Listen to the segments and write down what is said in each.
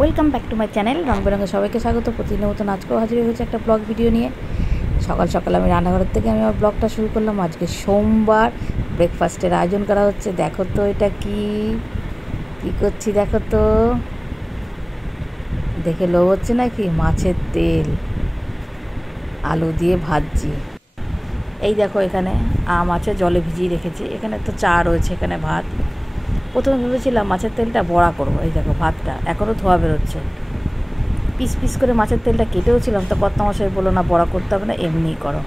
Welcome back to my channel রং বেরঙের সবাইকে স্বাগত। প্রতিনিয়ত আজকেও হাজির হয়েছে একটা ব্লগ ভিডিও নিয়ে। সকাল সকাল আমি রান্নাঘরের থেকে আমার ব্লগটা শুরু করলাম। আজকে সোমবার, ব্রেকফাস্টের আয়োজন করা হচ্ছে। দেখো তো এটা কি করছি, দেখো তো, দেখে লোভ হচ্ছে নাকি? মাছের তেল আলু দিয়ে ভাজছি। এই দেখো এখানে আম আছে, জলে ভিজিয়ে রেখেছি। এখানে তো চা রয়েছে, এখানে ভাত। প্রথমে ভেবেছিলাম মাছের তেলটা বড়া করবো। এই দেখো ভাতটা এখনও ধোয়া বেরোচ্ছে। পিস পিস করে মাছের তেলটা কেটেও ছিলাম, তো কর্তামশাই বললো না বড়া করতে হবে না, এমনিই করো।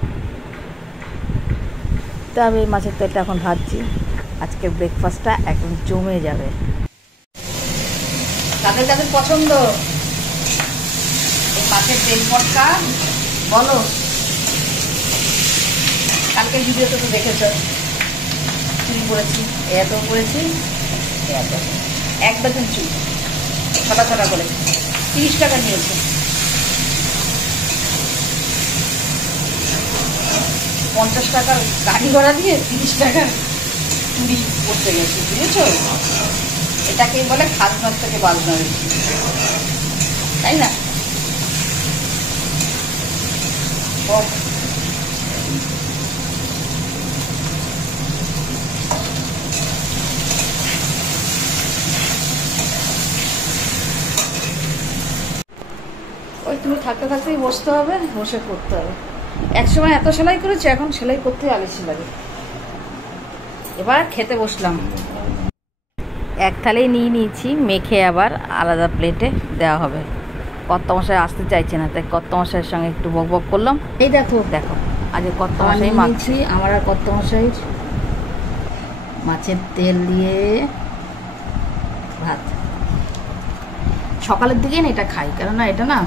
তো আমি এই মাছের তেলটা এখন ভাজছি। আজকের ব্রেকফাস্টটা একদম জমে যাবে। কাদের কাদের পছন্দ এই মাছের তেল পটকা বলো? কালকের ভিডিওতে তো দেখেছ চুল করেছি, এত করেছি, এত এক ডজন চুল ছটা ছটা করে 30 টাকা নিয়েছে। 50 টাকার গাড়ি ভাড়া দিয়ে 30 টাকার চুরি করতে গেছে, বুঝেছ? এটাকেই বলে খাজনার থেকে বাজনা হয়েছে, তাই না? ওই তুমি থাকতে থাকতেই বসতে হবে, বসে করতে হবে। একসময় এত সেলাই করেছি, এখন সেলাই করতে আলসি লাগে। এবার খেতে বসলাম। এক থালেই নিয়ে নিয়েছি, মেখে আবার আলাদা প্লেটে দেওয়া হবে। কর্তামশাই আসতে চাইছে না, তাই কর্তামশাইয়ের সঙ্গে একটু বক বক করলাম। এই দেখো দেখো আজকে কর্তামশাই মাখছি। আমার আর কর্তামশাই মাছের তেল দিয়ে ভাত। সকালের দিকেই না এটা খাই, কেননা এটা না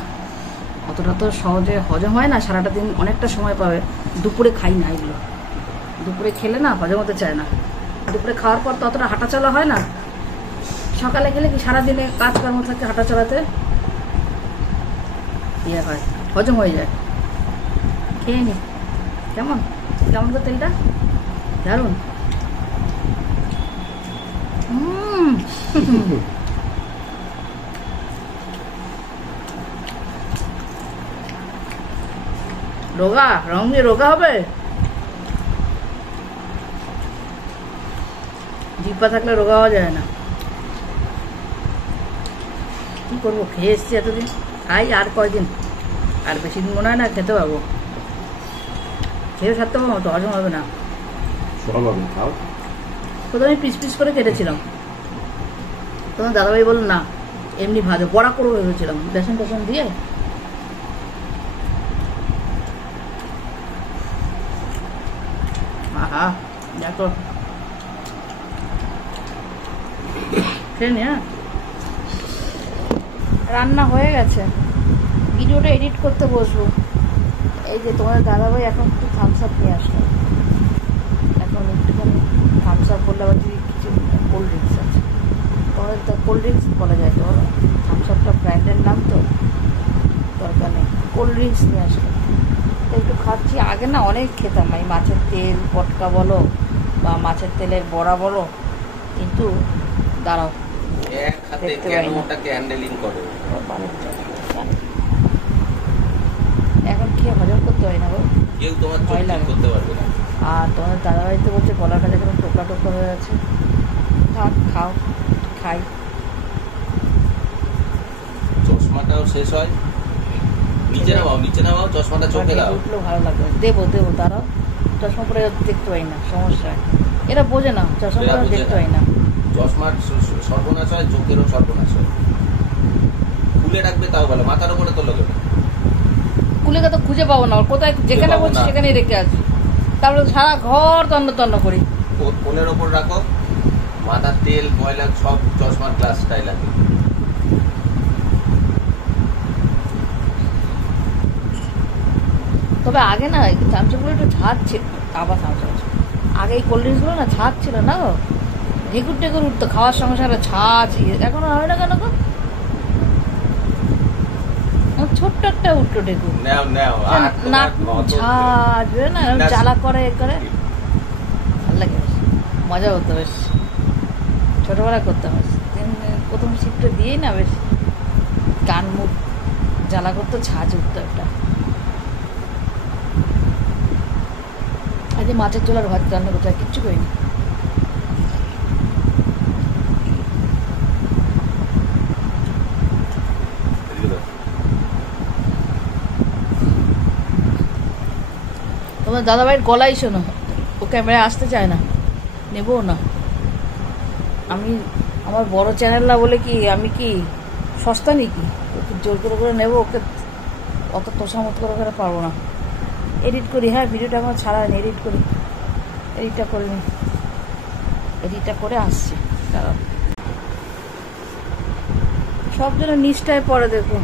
অতটা তো সহজে হজম হয় না, সারাটা দিন অনেকটা সময় পাবে। দুপুরে খাই না এগুলো, দুপুরে খেলে না হজম হতে চায় না। দুপুরে খাওয়ার পর তো অতটা হাঁটা চলা হয় না। সকালে খেলে কি সারাদিনে কাজকর্ম থাকে, হাঁটা চলাতে ইয়ে হয়, হজম হয়ে যায়। খেয়ে নি। কেমন কেমন তো তেলটা দারুন। রোগা রং দিয়ে রোগা হবে। জিব্বা থাকলে রোগা হওয়া যায় না। কি করবো, খেয়ে এসছি এতদিন, খাই আর কয়দিন, আর বেশি দিন মনে হয় না খেতে পাবো। খেয়ে থাকতে পারবো তো, হজম হবে না। প্রথমে পিস পিস করে কেটেছিলাম, তখন দাদাভাই বলল না এমনি ভাজো, বড়া করবো ভেবেছিলাম বেসন টেসন দিয়ে। আহা দেখো খেয়ে নি। হ্যাঁ, রান্না হয়ে গেছে, ভিডিওটা এডিট করতে বসবো। এই যে তোমাদের দাদাভাই এখন একটু থামস আপ নিয়ে আসলো। এখন একটুখানি থামস আপ বললে আবার যদি কিছু কোল্ড ড্রিঙ্কস আছে, তোমাদের তো কোল্ড ড্রিঙ্কস বলা যায় তো, থামস আপটা ব্র্যান্ডের নাম তো, দরকার নেই। কোল্ড ড্রিঙ্কস নিয়ে আসলো, তো একটু খাচ্ছি। আগে না অনেক খেতাম এই মাছের তেল পটকা বলো বা মাছের তেলের বড়া বলো, কিন্তু দাঁড়াও দেখতে পাই না। এখন খেয়ে হজম করতে হয় না গো, ভয় লাগে। আর তোমাদের দাদাভাই তো বলছে গলার কাছে এখন টোকা টোকা হয়ে আছে। থাক, খাও, খাই। চশমাটাও শেষ হয়, নিচে নামাও চশমাটা চোখে দাও। উঠলেও ভালো লাগবে। দেবো দাঁড়াও, চশমা পরে দেখতে পাই না, সমস্যা হয়। এরা বোঝে না, চশমা পরে দেখতে পাই না। চশমার সর্বনাশ হয়, চোখেরও সর্বনাশ হয়। খুলে রাখবে তাও ভালো, মাথার উপরে তো লোকে খুলে তো খুঁজে পাবো না, কোথায় যেখানে বলছি সেখানেই রেখে আসি। তারপরে সারা ঘর তন্ন তন্ন করি। কোলের ওপর রাখো, মাথার তেল ময়লা সব চশমার গ্লাসটাই লাগে। তবে আগে না চামচাগুলো একটু ঝাঁজ ছিল, আবার চামচা আগে এই কোল্ড ড্রিঙ্কসগুলো না ঝাঁজ ছিল না গো, ঢেকুর টেকুর উঠতো খাওয়ার সঙ্গে সঙ্গে ছাঁচ। এখন হয় না কেন গো? ছোট্ট একটা উঠলো ঢেকুর, ঝাঁজ না জ্বালা করে করে ভাল লাগে, মজা হতো বেশ। ছোটবেলা করতাম, প্রথম শিফটে দিয়েই না বেশ গান মুখ জ্বালা করতো, ঝাঁজ উঠতো একটা। আজ মাছের ঝোল আর ভাত রান্না করতে আর কিচ্ছু করিনি। তোমার দাদাভাইয়ের গলাই শোনো, ও ক্যামেরায় আসতে চায় না, নেবও না। আমি আমার বড় চ্যানেল না বলে কি আমি কি সস্তা নাকি ওকে জোর করে নেবো? ওকে অত তোষামত করে ওখানে পারবো না। এডিট করি, হ্যাঁ ভিডিওটা আমার ছাড়া হয়নি, এডিট করি, এডিটটা করিনি, এডিটটা করে আসছি। কারণ সব যেন নিচটায় পড়ে, দেখো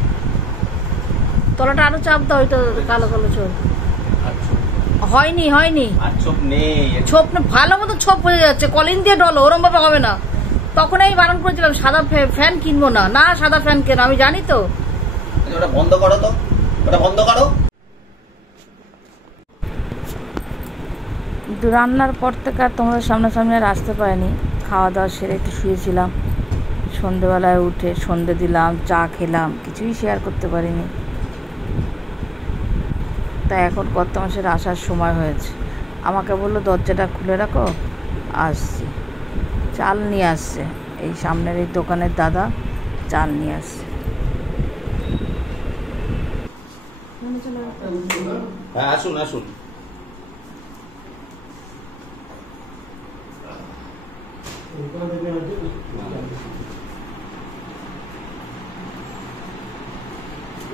তলাটা আরো চাপ দাও, ওইটা কালো কালো চোখ হয়নি হয়নি, ছোপ না, ভালো মতো ছোপ হয়ে যাচ্ছে, কলিং দিয়ে ডলো, ওরম ভাবে হবে না। তখন আমি বারণ করেছিলাম সাদা ফ্যান কিনবো না, না সাদা ফ্যান কেন, আমি জানি তো। ওটা বন্ধ করো তো, ওটা বন্ধ করো। কিন্তু রান্নার পর থেকে আর তোমাদের সামনাসামনি আর আসতে পারিনি। খাওয়া দাওয়া সেরে একটু শুয়েছিলাম, সন্ধেবেলায় উঠে সন্ধে দিলাম, চা খেলাম, কিছুই শেয়ার করতে পারিনি। তাই এখন কত মাসের আসার সময় হয়েছে। আমাকে বললো দরজাটা খুলে রাখো, আসছি। চাল নিয়ে আসছে, এই সামনের এই দোকানের দাদা চাল নিয়ে আসছে। হ্যাঁ আসুন আসুন।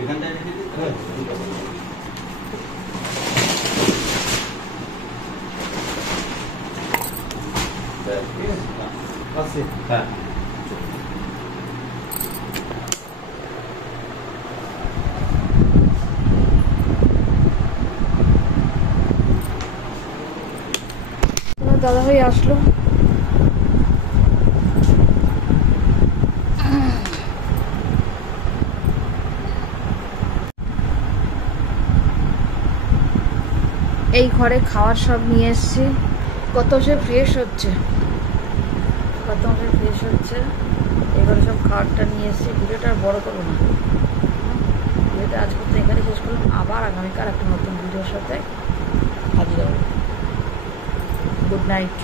এখানটায় রেখে দিন। হ্যাঁ দাদাভাই আসলো, এই ঘরে খাওয়ার সব নিয়ে এসছি। কত সে ফ্রেশ হচ্ছে, কত সে ফ্রেশ হচ্ছে, এই ঘরে সব খাবারটা নিয়ে এসছি। ভিডিওটা আর বড় করবো না, ভিডিওটা আজ পর্যন্ত এখানে শেষ করলাম। আবার আগামীকাল একটা নতুন ভিডিওর সাথে হাজির হবো। Good night.